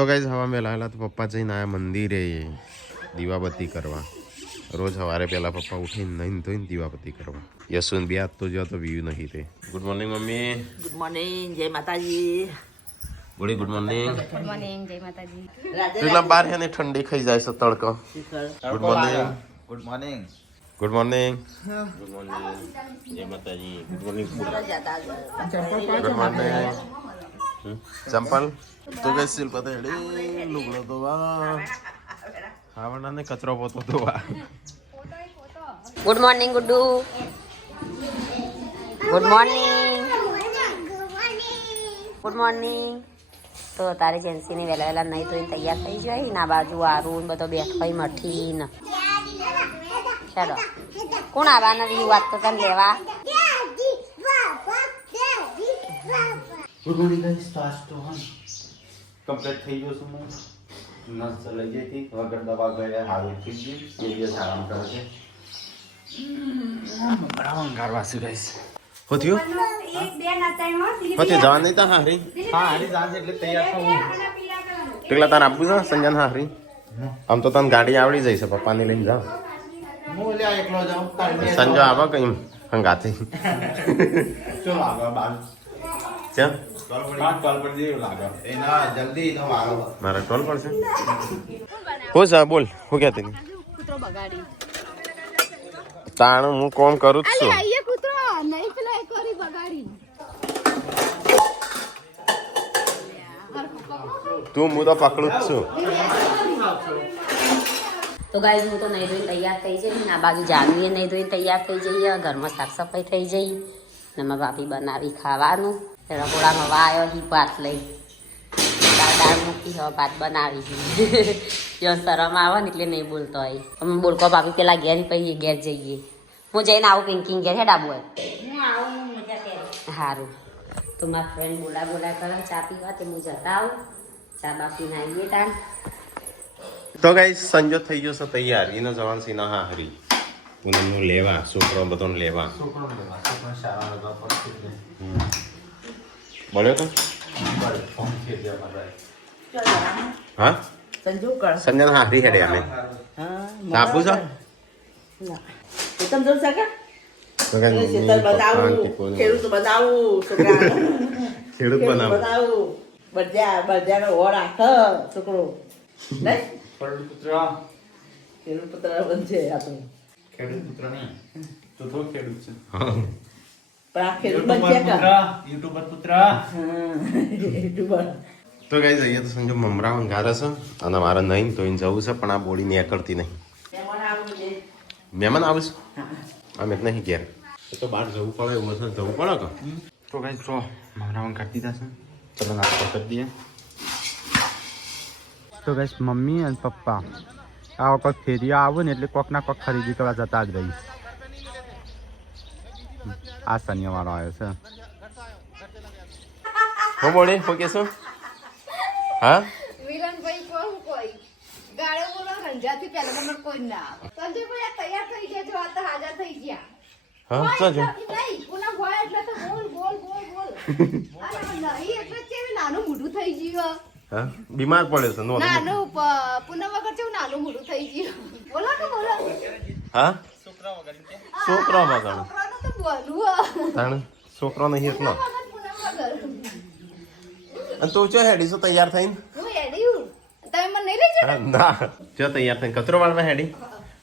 તો ગાઈઝ હવા મેં લાયેલા તો પપ્પા જઈને આયા મંદિરે દીવાબત્તી કરવા. રોજ સવારે પહેલાં પપ્પા ઉઠીને નહીં ધોઈને દીવાબત્તી કરવા. યશવંત બી આજ તો જો તો વ્યૂ નહીં તે. Good morning mummy. Good morning, જય માતાજી. Body good morning. Good morning, જય માતાજી. પેલા બાર છે ને ઠંડી ખાઈ જાય છે તડકો. Good morning. Good morning. Good morning. Good morning. જય માતાજી. Good morning. Good morning. ચંપલ તો કઈ શિલ્પા તો હેડી લુગડો તો વા આવવાને કચરો પોતો તો વા. Good morning Guddu. Good morning. Good morning. તો તારે જેન્સીને વહેલા વહેલા નહીં તો તૈયાર થઈ જાય ના બાજુ આરું બધો બેઠો મઠી ને ચાલો કોણ આવવાના રહ્યું વાત તો તને લેવા. Good morning guys. સ્ટાર્ટ તો હન કમ્પ્લીટ થઈ ગયો છું. નસ ચલાઈ ગઈ હતી વગર દવા ગયા હારું થઈ ગયું. એ દિવસ આરામ કરે છે. બરાબર ગારવાસી ગાઈસ. હોત્યું હોતે જવા નહીં તા હારી. હા હારી જાજે એટલે તૈયાર થવું. ટેકલા તાર આપવું છે સંજન હારી. આમ તો તને ગાડી આવડી જાય છે પપ્પાને લઈને જાવ. હું લ્યા એકલો જાઉં. સંજો આવા કઈ હંગાથી ચલો આગળ બાલ. ચા કોલ પર જેવું લાગે. એના જલ્દી તો મારો મારા ટોલ પડશે. હો જા બોલ હું ક્યાં તેની કૂતરો બગાડી તાણ હું કોમ કરું જ છું. આઈએ કૂતરો નહીં પેલા એક વારી બગાડી તું હું તો પકડું જ છું. તો ગાઈઝ હું તો નહીં ધોઈને તૈયાર થઈ જઈ આ બાજુ જાનવીએ નહીં ધોઈને તૈયાર થઈ જઈએ ઘરમાં સાફ સફાઈ થઈ જઈ ને મારા ભાભી બનાવી ખાવાનું રગોડામાં વાયો હી ભાત લઈ દાળ મૂકી હવે ભાત બનાવી જો શરમ આવે ને એટલે નહીં બોલતો હોય અમે બોલકો ભાભી પેલા ઘેર પછી ઘેર જઈએ હું જઈને આવું પિંકિંગ ઘેર હેડા બોલ સારું તો મારા ફ્રેન્ડ બોલા કરે ચા પીવા તે હું જતા આવું ચા બા પીને આવીએ તાણ. તો ગાઈ સંજો થઈ ગયો છે તૈયાર. એનો જવાન સી ના હારી પૂનમનું લેવા છોકરો બધોને લેવા. છોકરો શાળા લગા પડશે. બોલ્યો તો ફોન થઈ ગયા મારા. હા સંજુ કર. સંજન હારી હેડે અમે આપું છો તો તમે જોઈ શકે તો ગાઈ શીતળ બનાવું ખેડૂત બનાવું છોકરા ખેડૂત બનાવ બનાવું બજાનો ઓર આખ છોકરો નહીં ખેડૂત પુત્ર. ખેડૂત પુત્ર બનશે આ તો ખેડૂત પુત્ર નહીં તો તો ખેડૂત છે. પણ આ ખેડૂત બનશે કે યુટ્યુબર પુત્ર. યુટ્યુબર. તો ગાઈ જઈએ તો સંજો મમરા વંગારે છે અને મારે નહીં તો જવું છે પણ આ બોડી નીકળતી નહીં. મહેમાન આવે છે અમે જ નહીં ઘેર તો બહાર જવું પડે એવું છે જવું પડે કે. તો ગાઈ જો મમરા વંગાર દીધા છે ચલો નાસ્તો કરી દઈએ. તો ગાઈસ મમ્મી અને પપ્પા આ વખત ફેરિયા આવું ને એટલે કોક ના કોક ખરીદી કરવા જતા જ રહી. આ શનિવારો આવ્યો છે. હું બોલે હું કેસો હા વિરનભાઈ કોણ કોઈ ગાળે બોલો રંજાથી પહેલા નંબર કોઈ ના સંજય કોઈ આ તૈયાર થઈ ગયા છો આ તો હાજર થઈ ગયા હા ચાલો નહીં કોના હોય એટલે તો બોલ બોલ બોલ બોલ અરે નહીં એટલે કેવી નાનું મોઢું થઈ ગયું હા બીમાર પડ્યો છે નો નાનું પૂનમ વગર કેવું નાનું મોઢું થઈ ગયું બોલો કે બોલો હા છોકરા વગર છોકરાનું તો બોલવું તાણ છોકરો નહીં એટલો પૂનમ વગર અને તું ચો હેડી છો તૈયાર થઈને હું એડી હું તમે મને નહીં લઈ જતા ના ચો તૈયાર થઈને કચરો વાળવા હેડી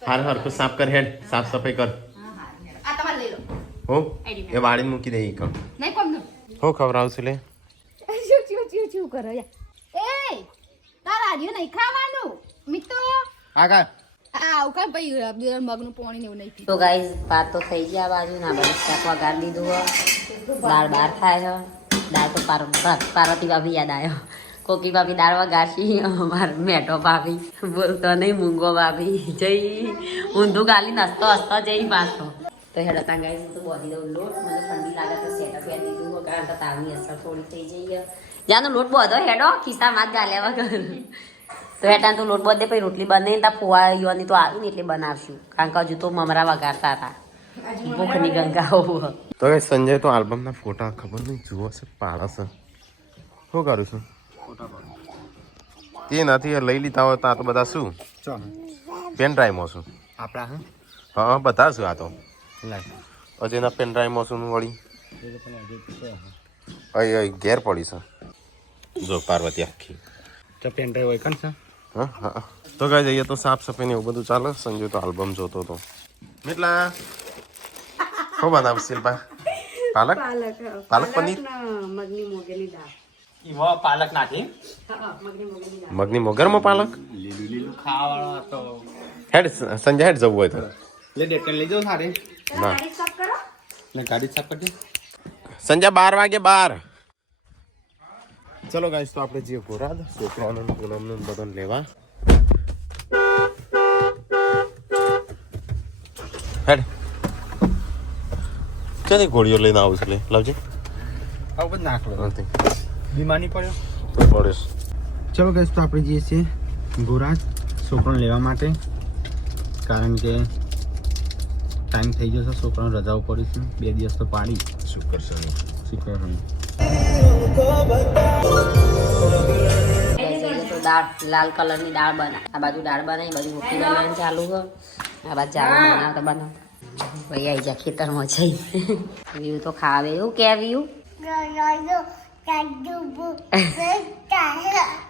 હાર હરખું સાફ કર હેડ સાફ સફાઈ કર આ તમારે લઈ લો હો એ વાળીને મૂકી દે કમ નહીં કોમ નો હો ખવડાવશું લે શું કરો યાર એ તારા આર્યો નહીં ખાવાનું મિત્રો આગળ આવું કાંઈ ભાઈ મગનું પાણી ને એવું નહીં તો ગાઈઝ ભાત તો થઈ ગયા બાજુ ના બાજુ શાક વગાર દીધું હોય દાળ બાર થાય દાળ તો પાર્વતી ભાભી યાદ આવ્યો કોકી ભાભી દાળ વગારશી અમાર મેઠો ભાભી બોલતો નહીં મૂંગો ભાભી જઈ ઊંધું ગાલી નસતો હસતો જઈ પાછો તો હેડતા ગાઈઝ તો બોધી દઉં લોટ મને ઠંડી લાગે તો સેટઅપ યાદ દીધું હોય કારણ કે તાવની અસર થોડી થઈ જઈએ જ્યાંનો લોટ બધો હેડો ખિસ્સામાં જ ગાલ્યા વગર તો હેઠા તો લોટ બધે પછી રોટલી બને ત્યાં ફોવા યોની તો આવી ને એટલે બનાવશું કારણ કે હજુ તો મમરા વગાડતા હતા ભૂખની ગંગાઓ. તો કઈ સંજય તો આલ્બમના ફોટા ખબર નહીં જુઓ છે પાડા છે શું કરું છું તે નથી લઈ લીધા હોય તો આ તો બધા શું ચો પેન ડ્રાઈવમાં શું આપણા હા હા બધા શું આ તો લાય અજયના પેન ડ્રાઈવમાં શું વળી અહીં ઘેર પડી છે જો પાર્વતી આખી તો પેન ડ્રાઈવ હોય કન છે હા હા તો કઈ જઈએ તો સાફ સફાઈ ને એવું બધું ચાલે સંજુ તો આલ્બમ જોતો હતો એટલા શું બનાવ શિલ્પા પાલક પાલક પનીર મગની મોગેલી દાળ એમાં પાલક નાખી મગની મોગરમાં પાલક લીલું લીલું ખાવાળો તો હેડ સંજય હેડ જવું હોય તો લે ડેટન લઈ જાઓ સારે ના ને ગાડી સાફ કરજો સંજય 12 વાગે 12 ચલો ગાઈસ તો આપણે જે ગોરાદ છોકરાઓને પૂનમને બધાને લેવા હેડ ક્યાંથી ગોળીઓ લઈને આવું છે લે લાવજે આવું બધું નાખ લો નથી બીમાર નહીં પડ્યો તો પડેશ ચલો ગાઈસ તો આપણે જઈએ છીએ ગોરાજ છોકરાને લેવા માટે કારણ કે ટાઈમ થઈ જશે છોકરાને રજાઓ પડીશું 2 દિવસ તો પાડી શુક્ર શનિ તો દાળ લાલ કલરની દાળ બના આ બાજુ દાળ બનાવી બાજુ રોટલી બનાવવાનું ચાલુ હોય આ બાજુ ચાવલ બનાવતા ભાઈ આવી જા ખેતરમાં જઈ વ્યૂ તો ખાવે એવું કે વ્યૂ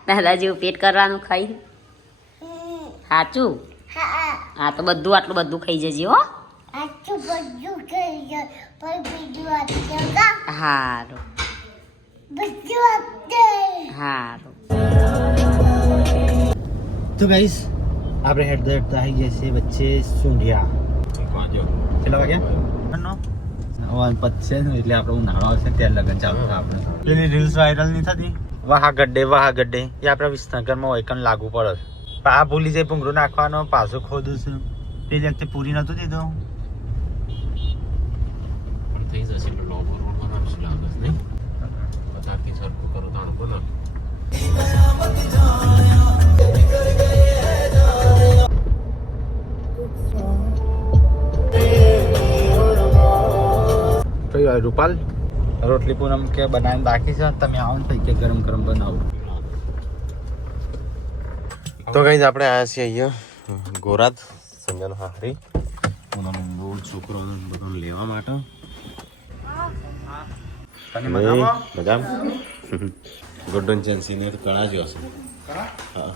દાદા જેવું પેટ કરવાનું ખાઈ સાચું હા તો બધું આટલું બધું ખાઈ જજે હો હારું હારું તો ગાઈસ આપણે હેડ આવી ગયા છે વચ્ચે સુંઢિયા કેટલા વાગ્યા પતશે ને એટલે આપણે ઉનાળો આવશે ત્યારે લગન ચાલુ થાય આપણે પેલી રીલ્સ વાયરલ નહીં થતી વાહ ગડ્ડે એ આપણા વિસનગરમાં વૈકન લાગુ પડે આ ભૂલી જાય ભૂંગળું નાખવાનો પાછું ખોદું છું પેલી વખતે પૂરી નતું દીધું થઈ જશે એટલે લોગો રોડ બનાવશું લાગે નહીં બધાથી સરખું કરું તાણ બનાવ રૂપાલ રોટલી પૂનમ કે બનાવીને બાકી છે તમે આવો ને પછી કે ગરમ ગરમ બનાવો તો કઈ આપણે આવ્યા છીએ અહીંયા ગોરાદ સંજયનો હારી પૂનમ બહુ છોકરોને બધાને લેવા માટે તને મજામાં મજામાં ગોલ્ડન ચેન્સી ને તો કણા જ હશે હા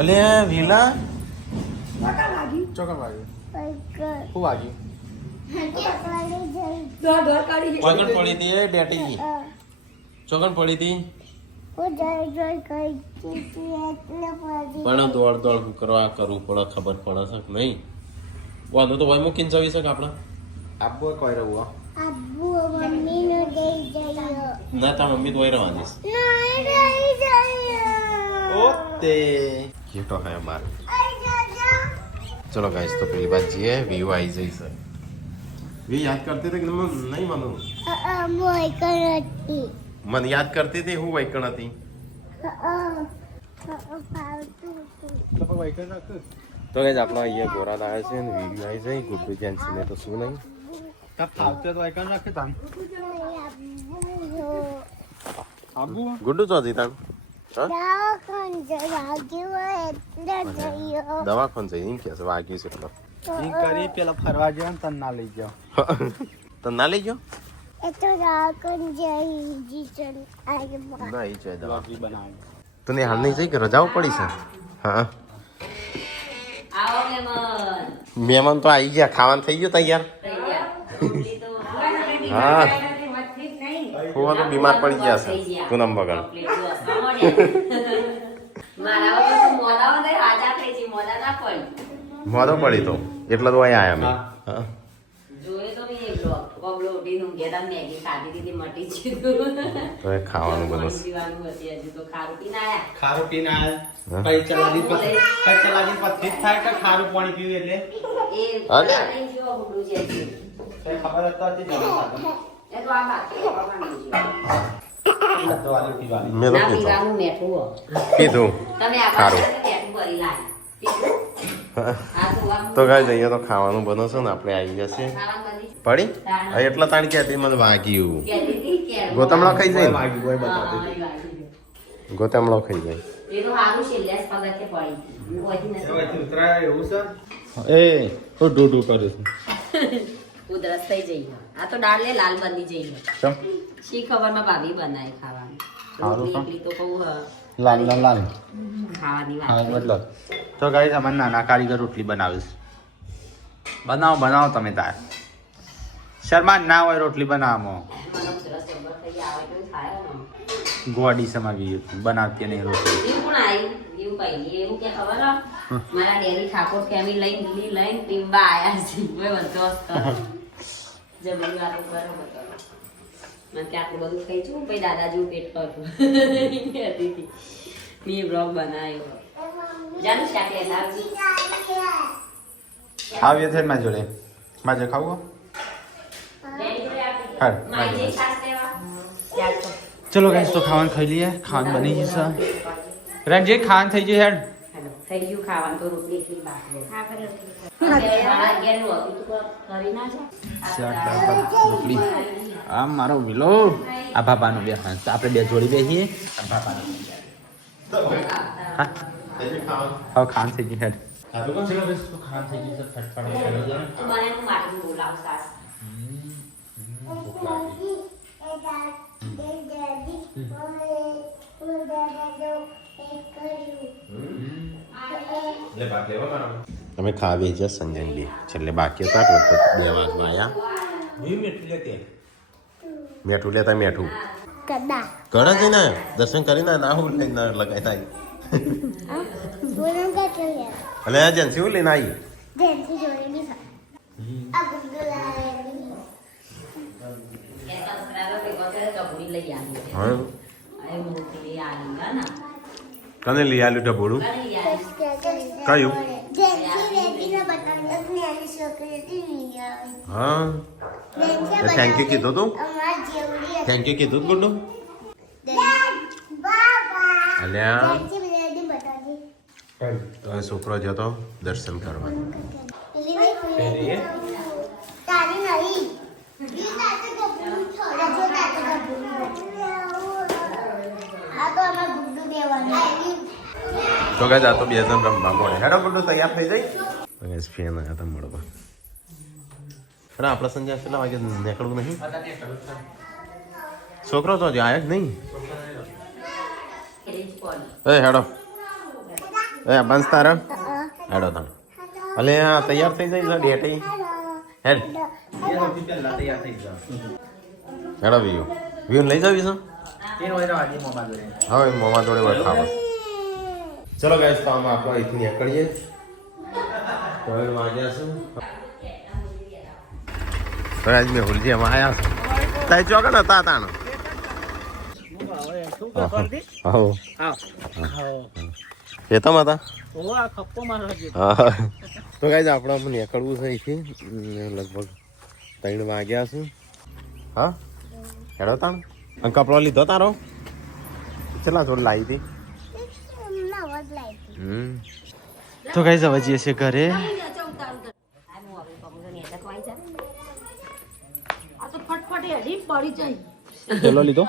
અલે વિલા ચોકર વાગ્યું શું વાગ્યું ચોકન પડી હતી ડેટી ચોકન પડી હતી પણ દોડ દોડ કરવા કરવું પડે ખબર પડે છે કે નહીં વાંધો તો ભાઈ મૂકીને જવી શકે આપણે આપવો કોઈ રહું ના તાર મમ્મી તો વહી રહેવાની ઓતે ये तो है बार चलो गाइस तो पहली बात ये व्यू आई जई सर वे याद करते थे कि नहीं मानो मन याद करते थे હું વૈકણ હતી તો ગાઈસ આપણો અહીંયા ગોરા આવે છે ને વ્યૂ આવી જાય ગુડ જેન્સી ને તો શું નહીં ફાવતે તો વૈકન રાખે તાન આબુ ગુડ્ડુ ચોથી તાણ દવાખાન જઈ એમ કે છે વાગ્યું છે એટલે ઈ કરી પેલા ફરવા ગયો ને તન ના લઈ ગયો તો ના લઈ ગયો એ તો રાખન જઈ જીચન આગે ના એ છે દવા રોટલી બનાવી તને હાલ નહીં જઈ કે રજાઓ પડી છે હા આવો મહેમાન મહેમાન તો આવી ગયા ખાવાનું થઈ ગયું તૈયાર થઈ ગયા રોટલી તો હા હું તો બીમાર પડી ગયા છે પૂનમ વગર મારા વગર તો મોડા વગર આજા થઈ છે મોડા ના પડી મોડો પડી તો એટલે તો અહીંયા આયા મેં હા જોયે તો મેં બ્લોગ કોબલો ઉઠી નું ગેડા મેગી ખાધી દીધી મટી જીતું તો એ ખાવાનું બધું પીવાનું હતી હજી તો ખારું પીને આયા ખારું પીને આયા કઈ ચલાવી પથરી થાય કે ખારું પાણી પીવું એટલે એ અરે. નહીં જો હુડું છે કઈ ખબર હતા તે જવાનું એ તો આ બાકી પીવાની મેં તો ના પીધું પીવાનું મેઠું હો. પીધું તમે આ ખારું. બાજુ મેઠું ભરી લાવી આ તો આમ તો ગાય જઈએ તો ખાવાનું બનશે ને આપણે આવી જશે ખાવાનું બધી પડી હા, એટલા તાણ કહેતી મને વાગ્યું કહેતી હતી કે ગોતમડા ખાઈ જાય ને? વાગી ગયો હા, બતાવતી એ વાગી ગયું. ગોતામણો ખાઈ જાય. એ તો સારું છે લેસ પગથિયે પડી ગઈ. ઓયથી નથી ઉતરાય એવું છે એ તો ડૂડું કરું છું ઉધરસ થઈ જઈ છે. આ તો દાળ લે લાલ બની જઈ છે. ચમ શી ખબર માં ભાભી બનાય ખાવાનું. સારું રોટલી તો. એકલી તો કહું લાલ લાલ લાલ ખાવાની હા વાત. મતલબ તો ગાઈસ અમારે નાના કારીગર રોટલી બનાવીશ બનાવો બનાવો તમે તાર શર્મા ના હોય રોટલી બનાવવામાં મને ઉધરસ જબર થઈ આવે તો થાય ને. ગોડી સમાવી બનાવતી નહીં રોટલી એવું પણ આવ્યું એવું કઈ એવું કે ખબર હે? મારા ડેરી ઠાકોર ફેમિલી લઈને ટીમ્બા આયા છે મેં બધો જબરી વાતો કરો બધો મને કે આટલું બધું ખાઈ છું પછી દાદા જેવું પેટ કરતું કહેતી હતી મેં બ્લોગ બનાવ્યો જાનું શાક લેતા આવજે. આવીએ છે મારી જોડે માજે ખાવું ડેરી જોડે આપી. હા મારી જે છાશ લેવા ત્યાર તો ચલો ગાઈસ તો ખાવાનું ખાઈ લઈએ ખાવાનું બની જશે રણજી ખાવાનું થઈ ગયું હેડ હેલો થઈ ગયું ખાવાનું તો રોટલી એટલી બાકી મારા ઘેરનું હતું તું કરી ના છે રોટલી આમ મારો વિલો આ બાપાનો બે હા તો આપણે બે જોડી બેસીએ આ બાપાનો હા હવે ખાન થઈ ગઈ હેડ ચલો ગાઈસ તો ખાન થઈ ગઈ છે ફટફટ ખાઈ લઈએ તું મને તું માટલું બોલાવ સાસ અમે ખાવી છે સંજય બી છેલ્લે બાકી હતા એટલે તો 2 વાગમાં આવ્યા. મેઠું લેતા મેઠું કદા ઘણા જઈને દર્શન કરીને ના હું લઈને લગાઈ થાય બોલન કા ચલે એટલે આ જેન્સી હું લઈને આવી જેન્સી જોડે બી ખા આ ગુગલા એસા સરારો કે ગોતરે કપડી લઈ આવી હા અરે મોટી લઈ આવી ના કને લઈ આલ્યું ઢબોડું કઈ લઈ આવી કયું જેન્સી રેડી ના બતાવી અપને આલી ચોકલેટી લઈ આવી હા જેન્સી થેન્ક યુ કીધું તું અમાર જેવડી થેન્ક યુ કીધું તું ગુડ્ડુ બાબા અલ્યા જેન્સી રેડી બતાવી તો એ છોકરો જતો દર્શન કરવા લીવી તારી નહીં ઈ તાતે ગપુ છોડા જો તાતે ગપુ આ તો અમાર ગુડ્ડુ દેવાનું તો ગાય આ તો 2 જણ રમવા મળે હેડો ગુડ્ડુ તૈયાર થઈ જાય ગાઈસ ફેન આયા હતા મળવા અરે આપણા સંજય કેટલા વાગે નીકળવું નહીં છોકરો તો જ આયા જ નહીં ખેરી પડી એ હેડો એ બંસ તારા હેડો તાર અલે આ તૈયાર થઈ જાય ડેટી હેડ તૈયાર થઈ જાવ હેડો વ્યુ લઈ જાવી છે એનો એનો આજે મોમાં જોડે હવે મોમાં જોડે વખાવો ચલો ગાઈસ તો આમ આપણે અહીંથી નીકળીએ તો હવે વાગ્યા છે તો આજ મેં હુલજી એમાં આવ્યા છે તાઈ ચોકન હતા તાણ આવો એ તો માતા હા તો ગાઈસ આપણે આમ નીકળવું છે અહીંથી લગભગ 3 વાગ્યા છે હા હેડો તાણ અને કપડો લીધો તારો કેટલા જોડ લાવી હતી તો ગાઈસ હવે જઈએ છીએ ઘરે ચલો લીધો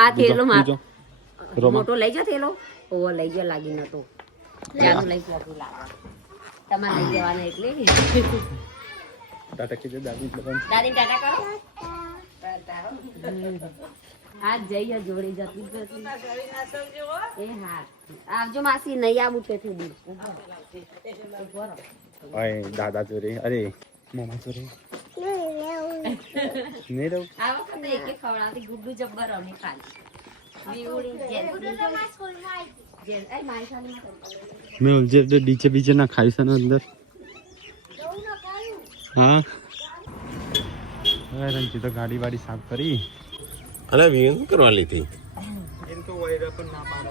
આ થેલો લીધો મોટો લઈ જા થેલો ઓવો લઈ જા લાગી નતો જાનું લઈ જા તું લાગ તમારે લઈ જવાના એટલે ટાટા કીધે દાદી લગન દાદી ટાટા કરો આ જઈએ જોડી જતી એ હા આવજો માસી નહીં આવું છે થોડી ઓય દાદા જોડે અરે મામા જોડે નહીં રહું આ વખતે એક ખવડાવતી ગુડ્ડુ જબ્બર અમે ખાલી બીવડી જેલ એ મારી ખાલી મેં જે ડીચે બીચે ના ખાઈ છે ને અંદર હા રંજી તો ગાડી વાડી સાફ કરી અરે વ્યુ કરવા લીધી એમ તો વાયરા પણ ના પાડે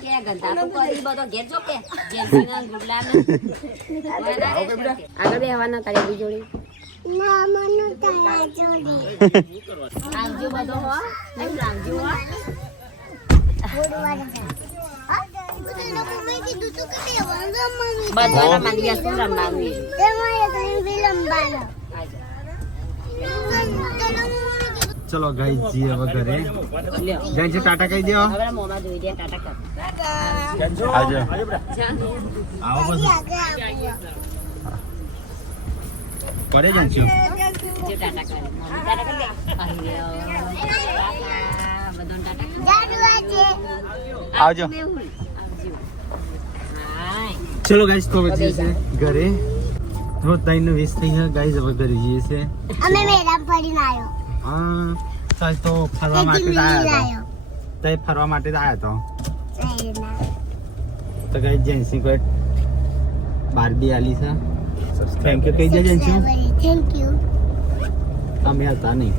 કે ગંધા તો કરી બધો ઘેર જો કે જેલના ગુડલા ને આગળ બેહવાના કરી જોડી મામાનો તારા જોડી આવજો બધો હો નહીં આવજો હો બુધવારે મમ્મી કીધું તું કે દેવાનું મમ્મી બધા મંદિર શું રમવાનું તેમાં એક વિલંબાનો આજો ચલો ગાઈસ જી હવે ઘરે જઈને ટાટા કહી દો. હવે મોમાં જોઈ દે ટાટા કર આવજો. આવો બસ કરે જણશું. જે ટાટા કરે મોમાં ટાટા કરી દે અહીં રહ્યો બધોને ટાટા કર આવજો. આવજો હાય ચલો ગાઈસ તો હવે જઈએ છે ઘરે. તો 3:20 થઈ ગયા ગાઈસ, હવે ઘરે જઈએ છે. અમે મેદાન ફરીને આવ્યો હા ચાલ તો ફરવા માટે જ આવ્યા હતા. તો ફરવા માટે જ આવ્યા હતા. તો ગાઈસ જેન્સી કોઈ બારબી આલી છે. થેન્ક યુ કહી દે જેન્સી. થેન્ક યુ અમે હતા નહીં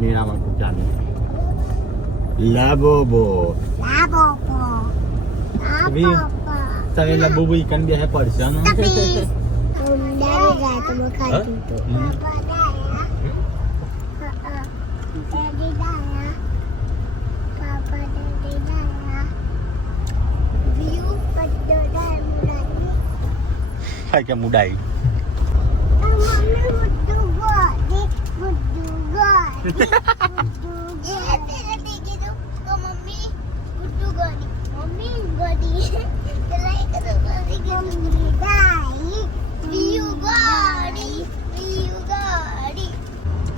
મેળામાં ખૂબ ચાલે. લાબોબો લાબોબો વી તમે લાબોબો ઈકન બે પડશે ને. દાદી જાય તો મેં ખાધું તો પાપા દાયા દાદી દાયા પાપા દાદી દાયા વ્યૂ પટ્ટો દાય મુરાની હા કે મુડાઈ. મમ્મી ગુડ્ડુ ગોડી ગુડ્ડુ ગોડી તેરે દેખી તો મમ્મી ગુડ્ડુ ગોડી મમ્મી ગોડી લાઈક તો ગોડી ગોડી દાઈ વ્યૂ ગોડી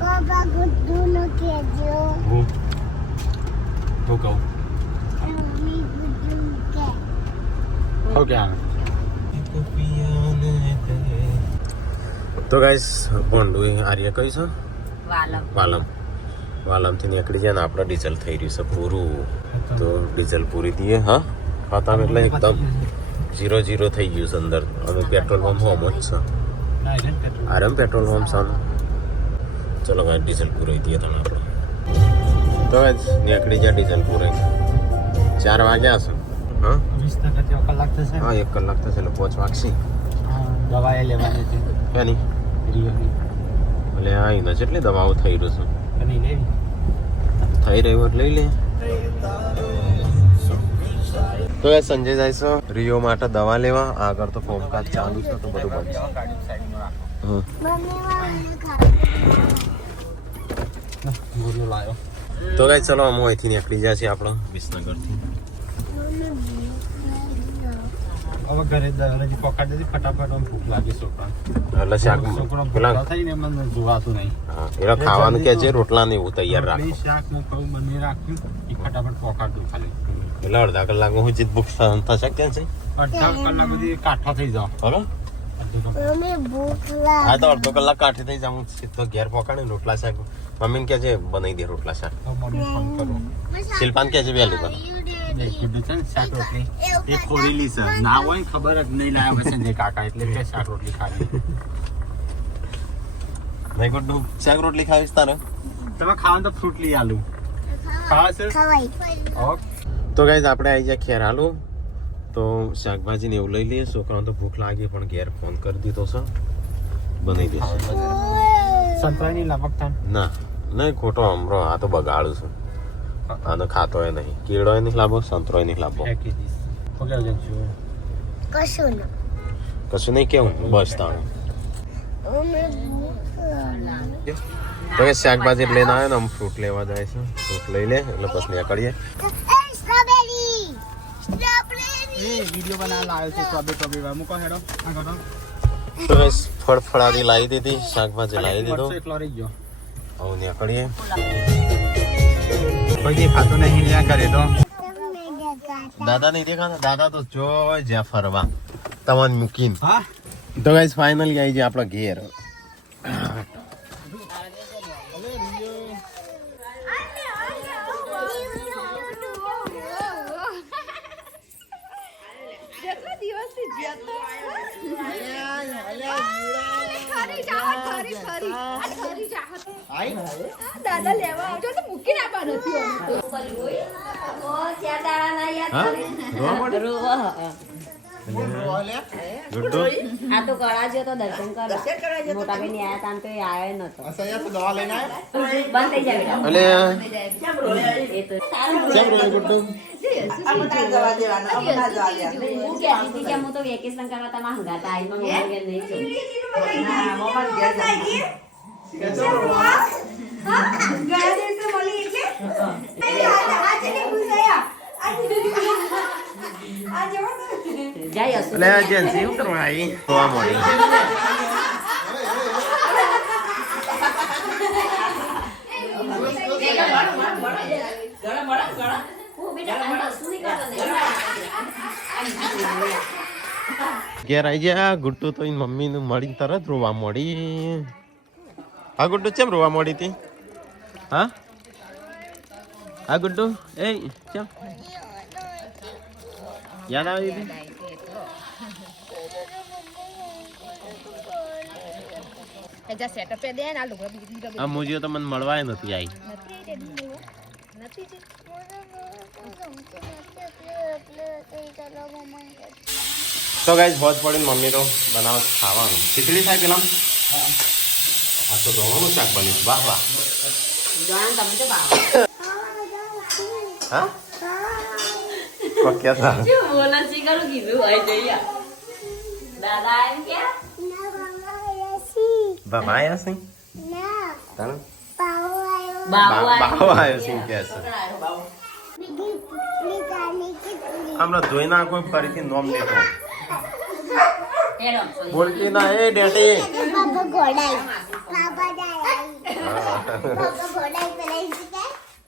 પાપા ગુડ્ડુ નો કેજો હું કહું મમ્મી ગુડ્ડુ કે હો ક્યાં તો ગાઈસ બોન્ડુ આર્ય કઈ છે વાલમ વાલમથી નીકળી જાય ને આપણે ડીઝલ થઈ રહ્યું છે પૂરું. તો ડીઝલ પૂરી દઈએ. હા ખાતા એટલે એકદમ 0-0 થઈ ગયું છે અંદર. અમે પેટ્રોલ પંપ હોમ જ છે. આરામ પેટ્રોલ પંપ છે. ચલો ગાઈસ ડીઝલ પૂરાઈ દઈએ તમે આપણે. તો ગાઈસ નીકળી જાય ડીઝલ પૂરાઈ. 4 વાગ્યા છે. હા 20 કલાક થશે. હા 1 કલાક થશે એટલે 5 વાગશે. દવા એ લેવાની છે ક્યાંની રિયોની. એટલે આવીને જેટલી દવાઓ થઈ રહ્યું છે અને લેવી થઈ રહ્યું એટલે લઈ લે. તો એ સંજય જાય છે રિયો માટે દવા લેવા. આગળ તો કામકાજ ચાલુ છે તો બધું બંધ છે. હમ. મમ્મી વાળને ગોળીઓ લાવ્યો. તો ગાઈસ ચલો અમે અહીંથી નીકળી જાય છે આપણે વિસનગરથી. હવે ઘરે દરજી પકડી દીધી ફટાફટ. આમ ભૂખ લાગી છોકરા. એટલે શાક છોકરા પેલા ભૂખા થઈને મને જોવાતું નહીં. હા એટલે ખાવાનું કે છે રોટલા ને એવું તૈયાર રાખો. રોટલી, શાક ને કહું બંને રાખ્યું એ ફટાફટ પકાડ દઉં ખાલી. એટલે અડધા કલાકમાં હું જીત ભૂખ સહન થશે કેમ છે અડધા કલાક સુધી કાઠા થઈ જાઓ. બરોબર. મમ્મી ભૂખ હા લાગે તો અડધો કલાક કાઠી થઈ જાઉં સીધો ઘેર પકાડે રોટલા શાક. મમ્મીને કે છે બનાવી દે રોટલા શાક. તો મમ્મી ફોન કરો. શિલ્પાન કે છે વહેલું બને. એ કીધું છે ને શાક રોટલી એ ખોરેલી છે. ના હોય ને ખબર જ નહીં લાયા હોય સંજય કાકા એટલે કે શાક રોટલી ખાવી. નહીં ગુડ્ડુ શાક રોટલી ખાવીશ તારે. તમે ખાવાનું તો ફ્રૂટ લઈ આલું. ખાવા છે ખવાય ઓકે. તો ગાઈઝ આપણે આવી જાય ખેર હાલો. તો શાકભાજી ને એવું લઈ લઈએ. છોકરાઓને તો ભૂખ લાગી પણ ઘેર ફોન કરી દીધો છે બનાવી દેશે. સંતરાની લપકતા ના નહીં ખોટો હમરો આ તો બગાડું છું. આનો ખાતો હોય નહીં. કીડો નહીં લાવો સંતરો નહીં લાવો ફેંકી દઈશ. ઓકે આવજો. કશું ના કશું નહીં કેવું બસ તાણે. મમ્મી ભૂખ લાગે તો કે શાકભાજી લઈને આવ્યો ને આમ ફ્રૂટ લેવા જાય છે. ફ્રૂટ લઈ લે એટલે પછી નીકળીએ. સ્ટ્રોબેરી વિડિયો બનાવવા લાવ્યો છું. ટોબે મૂકો હેડો આ કરો. તો ગાઈસ ફળફળાદી લાવી દીધી. શાકભાજી લાવી દીધો. એકલો રહી ગયો. હવે નીકળીએ. કોઈ દેખાતો નહીં લ્યા કરે તો. દાદા નહીં દેખાતા. દાદા તો જોઈ જ્યાં ફરવા તમને મૂકીને. હા તો ગાઈસ ફાઇનલી આવી જાય આપણા ઘેર. જેટલા દિવસથી જ્યાં તો ખરી જાઓ, ખરી જાઓ. દાદા લેવા આવજો તો મૂકીને આવવા નથી ગુડ્ડુ આ તો કળાજો તો દર્શન કરવા મોટા ભાઈ ને આયા તા ને તો એ આયો નતો બંધ થઈ જાય અલે એ તો કેમ રોય ગુડ્ડુ. હું કહેતી હતી કે હું તો વેકેશન કરવા તમારા હંગાતા આવી પણ મોબાઈલ નહીં છું ગયા દિવસે મળી એટલે આજે ને પૂછાયા આજે જાય હસુ એટલે જેન્સી શું કરવા આવી જોવા મળી ઘેર આવી ગયા ગુટ્ટુ તો એની મમ્મીને મળીને તરત રોવા મળી હા ગુડ્ડુ ચેમ રોવા મળી હતી હા હા ગુડ્ડુ એ ચમ યાદ આવી હતી એજા સેટઅપ દે ને આ લુગડા બીજી આ મુજીઓ તો મને મળવાય નથી આવી નથી જ તો ગાઈસ હોજ પડીને મમ્મી તો બનાવત ખાવાનું ખીચડી થાય પેલા આ તો દોણનું શાક બન્યું વાહ વાહ દોણ તમે તો ભાવ હા પક્યા થા શું બોલા છે કરું કીધું આઈ જઈએ દાદા એમ કે બાબા આયા સિંહ તાણ બાબુ બાબા આયો સિંહ કે છે હમણાં જોઈ ના કોઈ ફરીથી નોમ લેતો એડો બોલતી ના એ ડેટી બાબા ઘોડાઈ બાબા ડાઈ બાબા ઘોડાઈ પેલા શીખે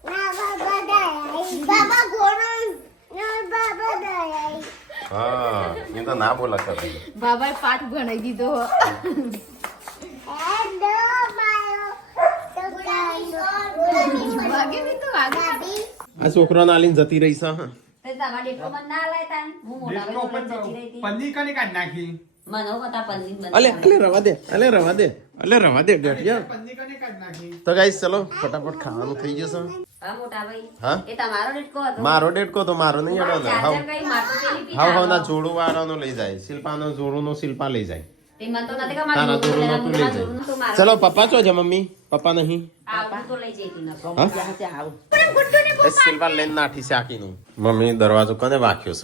ના બાબા ડાઈ બાબા ઘોડાઈ ના બાબા ડાઈ હા એ તો ના બોલા કર બાબાએ પાઠ ભણાઈ દીધો એડો માયો તો કાયો વાગે બી તો વાગે આ છોકરો નાલીને જતી રહી છે હા તે તમારે ડેટો મન ના લાય તાન હું મોટા ભાઈ જોડે જતી રહી હતી પન્ની કને કાઢ નાખી મનો કતા પંડિત બન અલે રવા દે ડેટિયા પન્ની કને કાઢ નાખી તો ગાઈસ ચલો ફટાફટ ખાવાનું થઈ જશે હા મોટા ભાઈ હા એ તમારો ડેટકો હતો મારો ડેટકો તો મારો નહીં અડો ને ચાર્જર કઈ માટું પેલી પી હાવ ના જોડું વાળાનો લઈ જાય શિલ્પાનો જોડુંનો શિલ્પા લઈ જાય તે મન તો નથી કે તારા મારું જોડુંનો તું લઈ જોડું તો જાય મારો ચલો પપ્પા ચો છે મમ્મી પપ્પા નહીં આવું તો લઈ જઈતી નકો હા ત્યાં ત્યાં આવું એ શિલ્પા લઈને નાઠી છે આખીનું મમ્મી દરવાજો કને વાખ્યો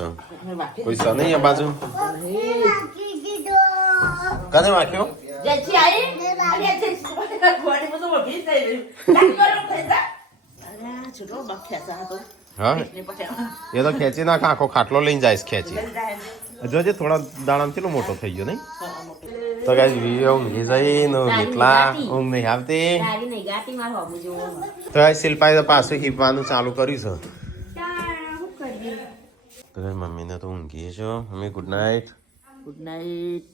છે કોઈ છે નહીં આ બાજુ બાકી દીધો કને વાખ્યો જેથી આવી અરે જે ઘોડી બધું ઓળખી થઈ ગયું લાગી થઈ જા અરે છોટો બખ્યા સા તો હા ને પછી એ તો ખેંચી નાખ આખો ખાટલો લઈને જાય છે ખેંચી જોજે થોડા દાડામાં કેટલો મોટો થઈ ગયો નહીં તો ગાઈસ વિડિયો ઊંઘી જઈને એટલા ઊંઘ નહીં આવતી તારી નહીં ગાતી માર હોબુ જોવો તો આ શિલ્પાએ તો પાછું હિપવાનું ચાલુ કર્યું છે શું કરીએ તો ગાઈસ મમ્મીને તો ઊંઘી છો mummy good night good night